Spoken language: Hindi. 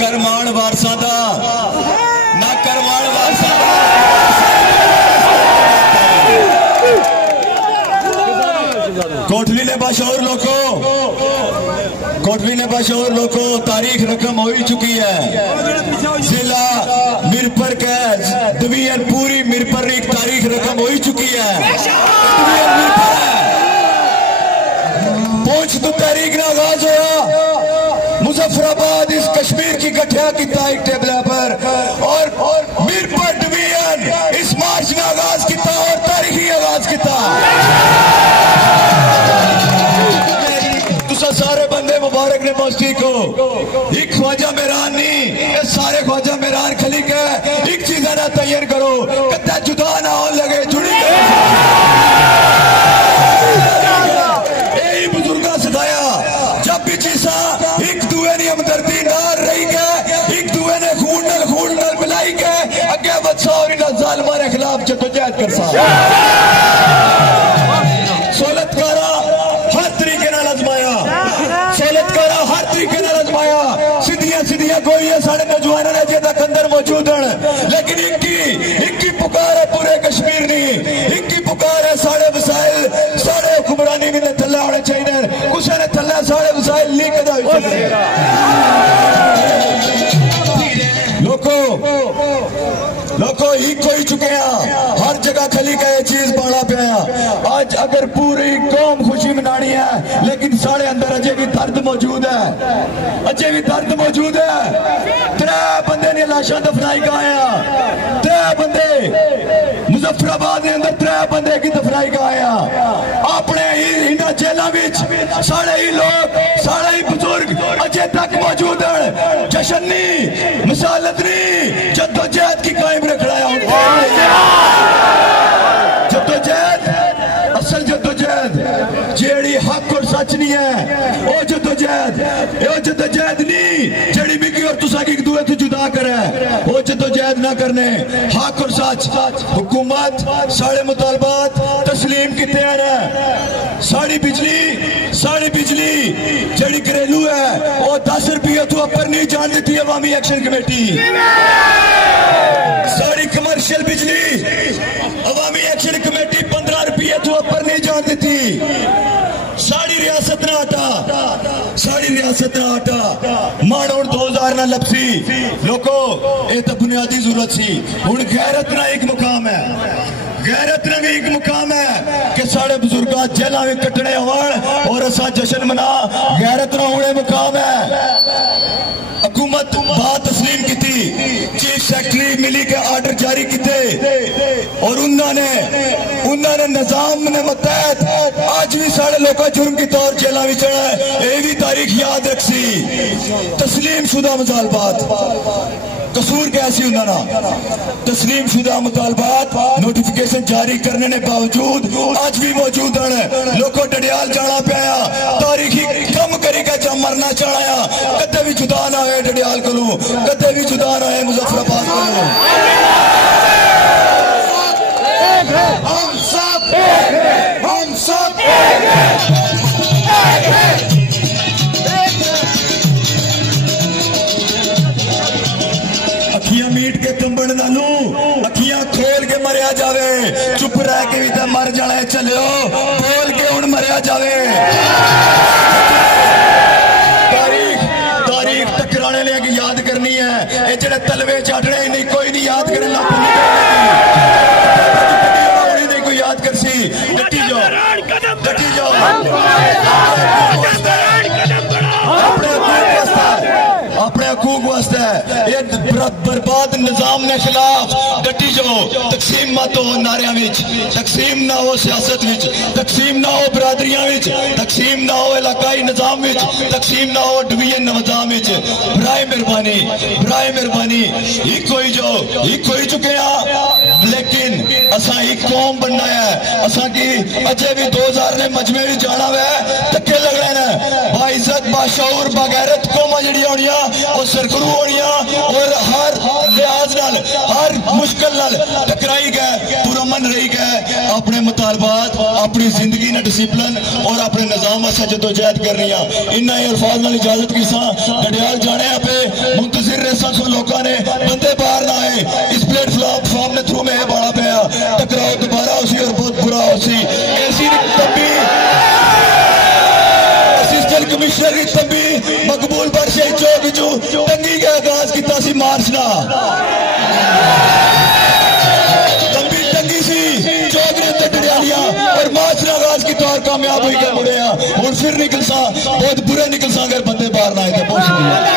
करमान वारसा दा ना करमान वारसा दा कोटली ने बशौर लोगों तारीख रकम हो ही चुकी है। जिला मिरपर के डिवीजन पूरी मिरपर की तारीख रकम हो ही चुकी है। पहुंच तो तारीख ना आगाज होया मुजफ्फराबाद इस कश्मीर की गठिया की तारीख टेबल पर और मिरपर डिवीजन इस मार्च ने आगाज किया और तारीखी आगाज किया। सारे बंदे मुबारक ने मस्ती को एक ख्वाजा मेहरान नहीं सारे ख्वाजा मेहरान खली के एक चीज ना तैयार करो कत्ता जुदा ना हो लगे जुड़ी यही बुजुर्ग सिखाया जब भी चीजा एक दुए ने हमदर्दी ना रही के एक दुए ने खून नल मिलाई के अगे बच्चा और इन जालिमां के खिलाफ जद्दोजहद कर सा सोलतकारा हर तरीके ना आजमाया हर तरीके ने आजमाया सीधिया कोई है साढ़े नौजवान ने अजे तक अंदर मौजूद हैं लेकिन एक ही पुकार है पूरे कश्मीर नहीं एक ही पुकार है साढ़े वसाइल साढ़े हुक्मरानी भी थल्ले होने चाहिए कुछ ने थल्ले साढ़े वसाइल लीक लोगों ही कोई चुके हैं हर जगह खली का ये चीज बाड़ा पे आज अगर पूरी कौम खुशी मनानी है लेकिन साढ़े अंदर अजय भी दर्द मौजूद है त्रै बंदे ने लाशा दफनाई का आया त्रै बंदे मुजफ्फराबाद के अंदर त्रै बंदे की दफनाई का आया अपने ही इन्हां जेलों में साढ़े ही लोग साढ़े ही बुजुर्ग अजय तक मौजूद हैं जश्न नहीं मिसालत नहीं जद्दोजहद की कायम रखना है जद्दोजहद असल जद्दोजहद जेड़ी हक और सच नहीं है वो जद्दोजहद नहीं जेड़ी मिगी और तुसा की एक दूसरे से जुदा करे वो जद्दोजहद ना करने हक और सच हुकूमत साढ़े मुतालबात तस्लीम किते हैं साड़ी बिजली जेड़ी घरेलू है वो 10 रुपये तो ऊपर नहीं जान देती अवामी एक्शन कमेटी साड़ी कमर्शियल बिजली अवामी एक्शन कमेटी 15 रुपये तो ऊपर नहीं जान देती साड़ी रियासत ना आटा मान और 2000 ना लपसी लोगों ये तो बुनियादी जरूरत सी हुण गैरत ना एक मुकाम है कि साढ़े बुजुर्ग जेल में कटने होण और असा जश्न मना गैरत ना होने मुकाम है हुकूमत बात तस्लीम की थी चीफ सेक्रेटरी मिली के आर्डर जारी किए और उन्होंने निजाम ने मतहत आज भी साढ़े लोग जुर्म की तौर जेल में चढ़ा ये भी तारीख याद रखसी तस्लीम शुदा मुतालबात कसूर कैसी उन्होंने तस्लीम शुदा मुतालबात नोटिफिकेशन जारी करने के बावजूद आज भी मौजूद हैं लोगों डडियाल जाना पाया तारीखी कम करेगा जब मरना चढ़ाया कदे भी जुदा ना है डडियाल को कदे भी जुदा ना है मुजफ्फराबाद को हम सब अखियां मीट के कंबन नालू अखियां खोल के मरिया जावे चुप रह के भी तो मर जाना है चलो बोल के हुण मरिया जावे तारीख टकराने लगे याद करनी है ये जेड़े तलवे चाटने नहीं कोई नहीं याद करे नहीं कोई याद कर सी डटी जाओ अपने हकूक वास्ते ये बर्बाद निजाम ने खिलाफ डटी जाओ तकसीम मत हो नारियां विच तकसीम ना हो सियासत विच तकसीम ना हो बरादरियां विच तकसीम ना हो इलाकाई निजाम विच तकसीम ना हो डिवीजन निजाम विच बराए मेहरबानी एक कोई चुके लेकिन असा एक कौम बनना है असा की अजे भी 2000 ने मजमे भी जाना है धक्के लग रहे हैं बाइज्जत बाशऊर बगैरत कौमा जड़ी होनिया और सरगुरु होनिया और हर लिहाज नाल हर मुश्किल नाल टकराई गए पुरअमन रही गए अपने मुतालबात अपनी जिंदगी ने डिसिप्लिन और अपने निजाम वास्ते जदोजहद कर रही हैं। इन्ना ही अल्फाज नाल इजाजत की डडियाल जाने पे मुंतजिर रेसा सो लोगों ने बंदे बाहर ना आए। इस प्लेटफॉर्म ने थ्रू में बड़ा पाया टकराव दोबारा उसी और बहुत बुरा उसी ऐसी तंबी असिस्टेंट कमिश्नर की तंबी मकबूल बादशाही चौक जो तंगी का आगाज किया सी मार्च ना तंबी टंगी सी चौक ने डडियालिया और मार्च ना आगाज की तौर कामयाब हुई मुड़े हूं फिर निकल सा बहुत बुरे निकल सा अगर बंदे बाहर ना आए तो बहुत शुक्रिया।